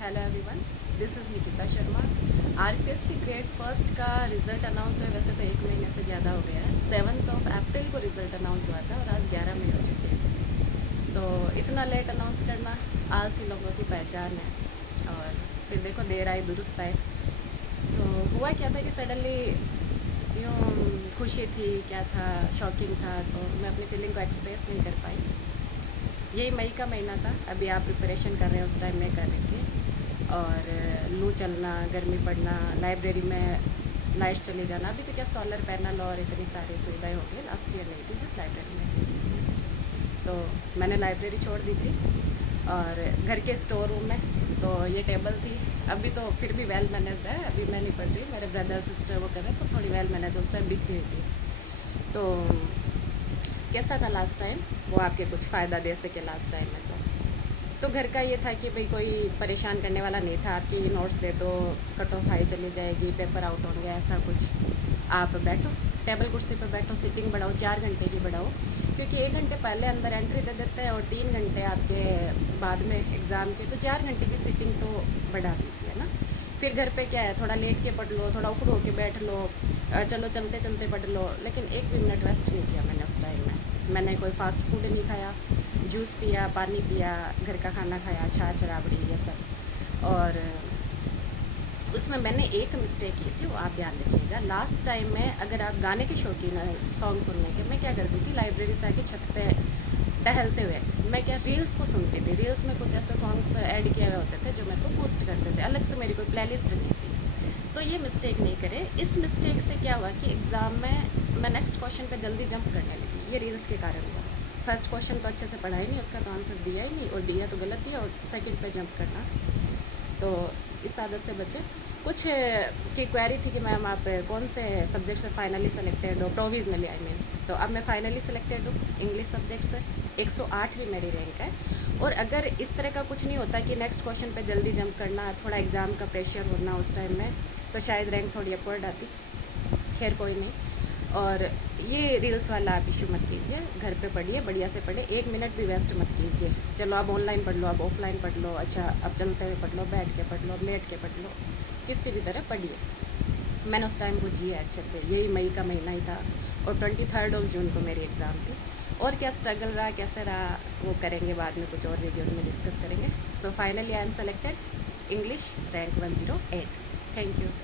Hello everyone, this is Nikita Sharma. RPSC grade first का result announce हुआ वैसे तो 1 महीने से ज़्यादा हो गया है। 7 अप्रैल को रिज़ल्ट अनाउंस हुआ था और आज 11 मई हो चुके हैं। तो इतना लेट अनाउंस करना आलसी लोगों की पहचान है। और फिर देखो देर आए दुरुस्त आए। तो हुआ क्या था कि सडनली यूँ खुशी थी, क्या था, शॉकिंग था, तो मैं अपनी फीलिंग को एक्सप्रेस नहीं कर पाई। यही मई का महीना था, अभी आप प्रिपरेशन कर रहे हैं, उस टाइम में कर रही थी। और लू चलना, गर्मी पड़ना, लाइब्रेरी में लाइट्स चले जाना, अभी तो क्या सोलर पैनल और इतनी सारी सुविधाएं हो गई। लास्ट ईयर नहीं थी, जिस लाइब्रेरी में थी उसमें नहीं थी। तो मैंने लाइब्रेरी छोड़ दी थी और घर के स्टोर रूम में तो ये टेबल थी। अभी तो फिर भी वेल मैनेज्ड है, अभी मैं नहीं पढ़ रही, मेरे ब्रदर सिस्टर वो कर रहे हैं, तो थोड़ी वेल मैनेज उस टाइम बिखरी हुई थी। तो कैसा था लास्ट टाइम, वो आपके कुछ फ़ायदा दे सके लास्ट टाइम में। तो घर का ये था कि भाई कोई परेशान करने वाला नहीं था, आपकी नोट्स दे दो, कट ऑफ हाई चली जाएगी, पेपर आउट होंगे, ऐसा कुछ। आप बैठो, टेबल कुर्सी पर बैठो, सिटिंग बढ़ाओ, 4 घंटे की बढ़ाओ, क्योंकि 1 घंटे पहले अंदर एंट्री दे देते हैं और 3 घंटे आपके बाद में एग्ज़ाम के, तो 4 घंटे की सिटिंग तो बढ़ा दीजिए ना। फिर घर पे क्या है, थोड़ा लेट के पढ़ लो, थोड़ा उखड़ होके बैठ लो, चलो चलते चलते पढ़ लो, लेकिन एक भी मिनट वेस्ट नहीं किया मैंने उस टाइम में। मैंने कोई फास्ट फूड नहीं खाया, जूस पिया, पानी पिया, घर का खाना खाया, छाछ राबड़ी ये सब। और उसमें मैंने एक मिस्टेक की थी, वो आप ध्यान रखिएगा। लास्ट टाइम में अगर आप गाने के शौकीन हैं सॉन्ग सुनने के, मैं क्या करती थी, लाइब्रेरी से आके छत पे टहलते हुए मैं क्या रील्स को सुनती थी। रील्स में कुछ ऐसे सॉन्ग्स ऐड किए हुए होते थे जो मेरे को बूस्ट करते थे, अलग से मेरी कोई प्लेलिस्ट नहीं थी। तो ये मिस्टेक नहीं करें। इस मिस्टेक से क्या हुआ कि एग्ज़ाम में मैं नेक्स्ट क्वेश्चन पे जल्दी जंप करने लगी, ये रील्स के कारण हुआ। फर्स्ट क्वेश्चन तो अच्छे से पढ़ा ही नहीं, उसका तो आंसर दिया ही नहीं, और दिया तो गलत दिया, और सेकंड पे जंप करना। तो इस आदत से बचे। कुछ की क्वेरी थी कि मैम आप कौन से सब्जेक्ट से फाइनली सेलेक्टेड हो, प्रोविजनली आई मीन। तो अब मैं फाइनली सेलेक्टेड हूँ इंग्लिश सब्जेक्ट से, 108वीं मेरी रैंक है। और अगर इस तरह का कुछ नहीं होता कि नेक्स्ट क्वेश्चन पे जल्दी जंप करना, थोड़ा एग्ज़ाम का प्रेशर होना उस टाइम में, तो शायद रैंक थोड़ी अपवर्ड आती। खैर कोई नहीं। और ये रील्स वाला आप इशू मत कीजिए, घर पे पढ़िए, बढ़िया से पढ़िए, 1 मिनट भी वेस्ट मत कीजिए। चलो आप ऑनलाइन पढ़ लो, आप ऑफलाइन पढ़ लो, अच्छा अब चलते हुए पढ़ लो, बैठ के पढ़ लो, अब लेट के पढ़ लो, किसी भी तरह पढ़िए। मैंने उस टाइम को जिया अच्छे से, यही मई का महीना ही था और 23 जून को मेरी एग्ज़ाम थी। और क्या स्ट्रगल रहा, कैसे रहा, वो करेंगे बाद में, कुछ और वीडियोज़ में डिस्कस करेंगे। So finally I am selected English rank 108। Thank you.